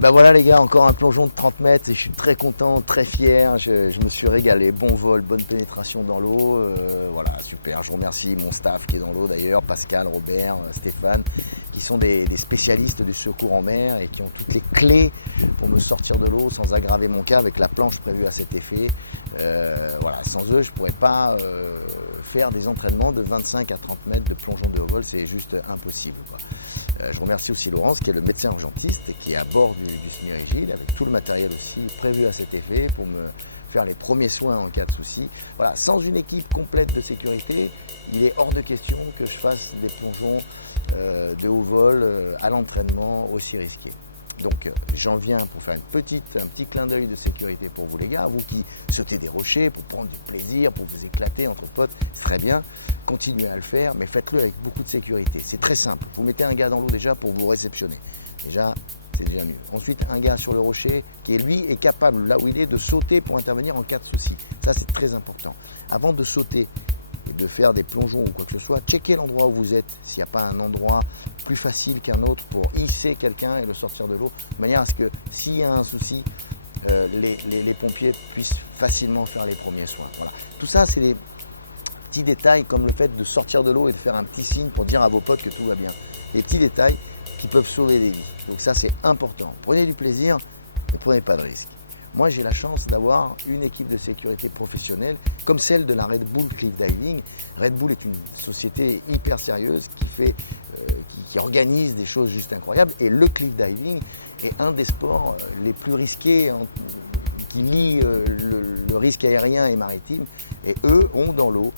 Ben voilà les gars, encore un plongeon de 30 mètres et je suis très content, très fier, je me suis régalé, bon vol, bonne pénétration dans l'eau, voilà super, je remercie mon staff qui est dans l'eau d'ailleurs, Pascal, Robert, Stéphane, qui sont des spécialistes du secours en mer et qui ont toutes les clés pour me sortir de l'eau sans aggraver mon cas avec la planche prévue à cet effet. Voilà, sans eux je ne pourrais pas faire des entraînements de 25 à 30 mètres de plongeon de haut vol, c'est juste impossible, quoi. Je remercie aussi Laurence qui est le médecin urgentiste et qui est à bord du semi-rigide avec tout le matériel aussi prévu à cet effet pour me faire les premiers soins en cas de souci. Voilà, sans une équipe complète de sécurité, il est hors de question que je fasse des plongeons de haut vol à l'entraînement aussi risqués. Donc j'en viens pour faire un petit clin d'œil de sécurité pour vous les gars, vous qui sautez des rochers pour prendre du plaisir, pour vous éclater entre potes, c'est très bien, continuez à le faire, mais faites-le avec beaucoup de sécurité. C'est très simple, vous mettez un gars dans l'eau déjà pour vous réceptionner, déjà c'est déjà mieux. Ensuite un gars sur le rocher qui lui est capable, là où il est, de sauter pour intervenir en cas de souci. Ça c'est très important. Avant de sauter et de faire des plongeons ou quoi que ce soit, checkez l'endroit où vous êtes, s'il n'y a pas un endroit plus facile qu'un autre pour hisser quelqu'un et le sortir de l'eau, de manière à ce que s'il y a un souci, les pompiers puissent facilement faire les premiers soins. Voilà. Tout ça, c'est des petits détails comme le fait de sortir de l'eau et de faire un petit signe pour dire à vos potes que tout va bien. Des petits détails qui peuvent sauver des vies. Donc ça, c'est important. Prenez du plaisir et prenez pas de risques. Moi, j'ai la chance d'avoir une équipe de sécurité professionnelle comme celle de la Red Bull Cliff Diving. Red Bull est une société hyper sérieuse qui organise des choses juste incroyables. Et le cliff diving est un des sports les plus risqués qui lie le risque aérien et maritime. Et eux ont dans l'eau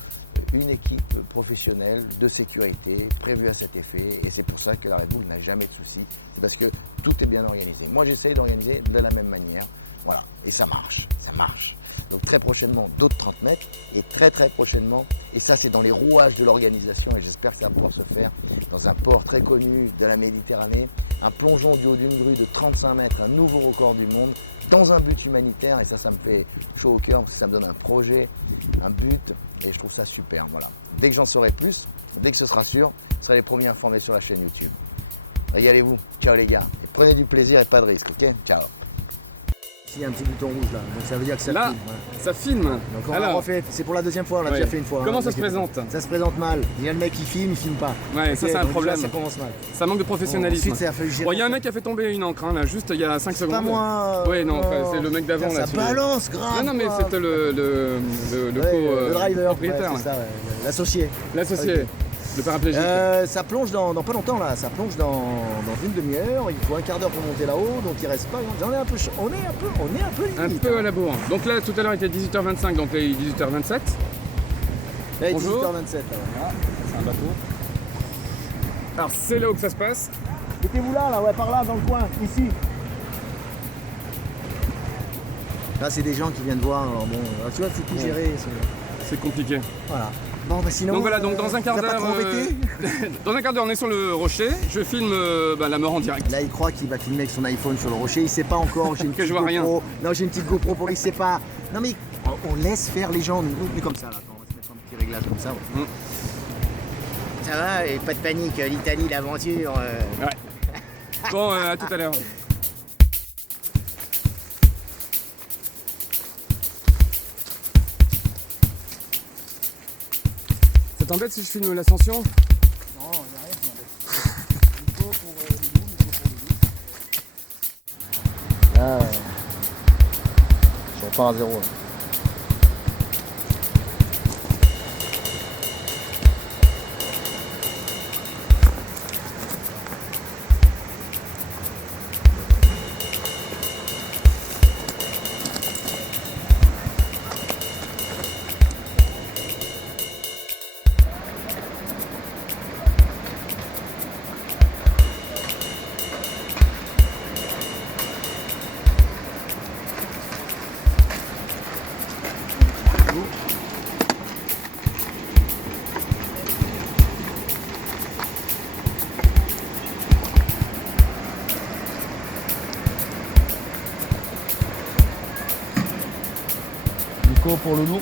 une équipe professionnelle de sécurité prévue à cet effet. Et c'est pour ça que la Red Bull n'a jamais de soucis. C'est parce que tout est bien organisé. Moi, j'essaye d'organiser de la même manière. Voilà, et ça marche, ça marche. Donc très prochainement, d'autres 30 mètres, et très prochainement, et ça c'est dans les rouages de l'organisation, et j'espère que ça va pouvoir se faire dans un port très connu de la Méditerranée, un plongeon du haut d'une grue de 35 mètres, un nouveau record du monde, dans un but humanitaire, et ça me fait chaud au cœur, parce que ça me donne un projet, un but, et je trouve ça super, voilà. Dès que j'en saurai plus, dès que ce sera sûr, vous serez les premiers informés sur la chaîne YouTube. Régalez-vous, ciao les gars, et prenez du plaisir et pas de risque, ok? Ciao. Il y a un petit bouton rouge là, donc ça veut dire que ça filme. Ouais. Ça filme. Donc on l'a refait, c'est pour la deuxième fois, on l'a déjà fait une fois. Comment ça se présente? Ça se présente mal. Il y a le mec qui filme, il filme pas. Ouais, okay, ça c'est un problème. Là, ça commence mal. Ça manque de professionnalisme. Ensuite, ça a fallu gérer. Bon, il y a un mec qui a fait tomber une encre, hein, là, juste il y a 5 secondes. Pas moi. Oui, non, c'est le mec d'avant là. Ça balance grave. Non, mais c'était le driver, propriétaire. Ouais, c'est ça, ouais. L'associé. L'associé. Okay. Le paraplégique. Ça plonge dans pas longtemps là, ça plonge dans une demi-heure, il faut un quart d'heure pour monter là-haut, donc il reste pas. On est un peu limite. Un peu à la bourre. Donc là tout à l'heure il était 18h25, donc là il est 18h27. Là, bonjour. 18h27, voilà. C'est un bateau. Alors c'est là où que ça se passe. Mettez-vous là, ouais, par là, dans le coin, ici. Là c'est des gens qui viennent voir, alors bon, tu vois, il faut tout gérer. C'est compliqué. Voilà. Bon, bah sinon, donc voilà, donc dans un quart d'heure, dans un quart d'heure on est sur le rocher, je filme la mort en direct. Là il croit qu'il va filmer avec son iPhone sur le rocher, il sait pas encore, j'ai une petite GoPro. Rien. Non, j'ai une petite GoPro pour lui, il sait pas. Non mais on laisse faire les gens, nous comme ça là, attends, on va se mettre un petit réglage comme ça. Ouais. Ça va, et pas de panique, l'Italie, l'aventure. Ouais. Bon, à tout à l'heure. Ça t'embête si je filme l'ascension? Non, il n'y a rien qui m'embête. Il faut pour le loup, il faut pour le loup. Là, je repars à zéro. Là. Nico pour le loup.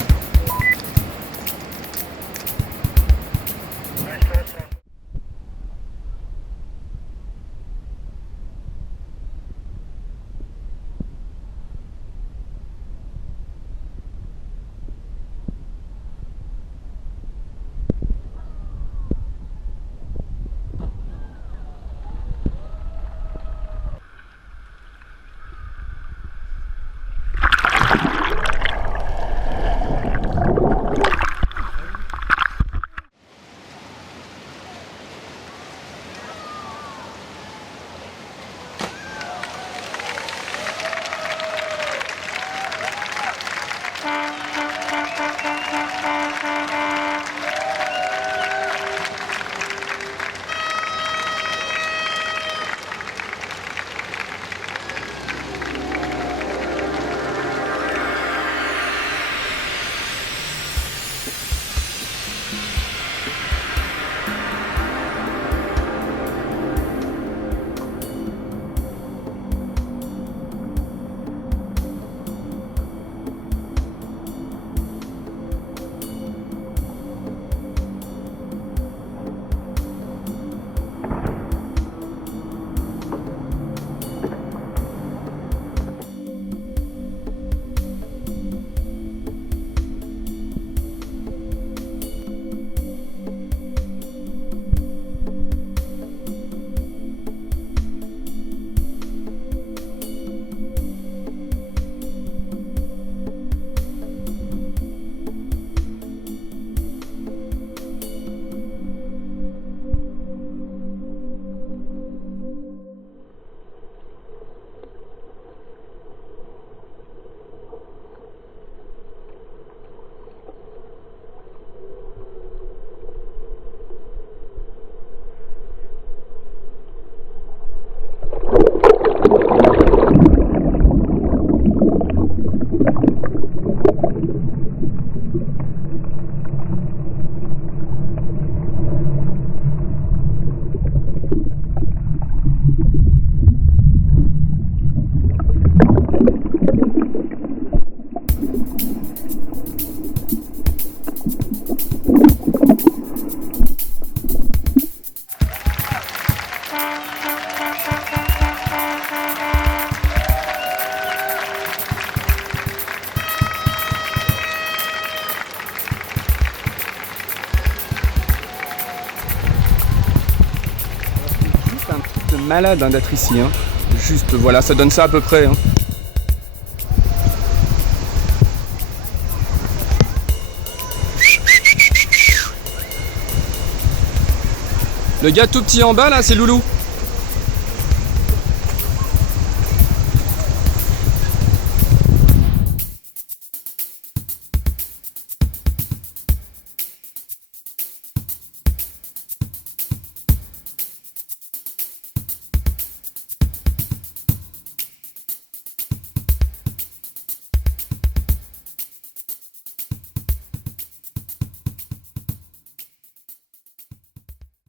Malade hein, d'être ici. Hein. Juste, voilà, ça donne ça à peu près. Hein. Le gars tout petit en bas, là, c'est Loulou.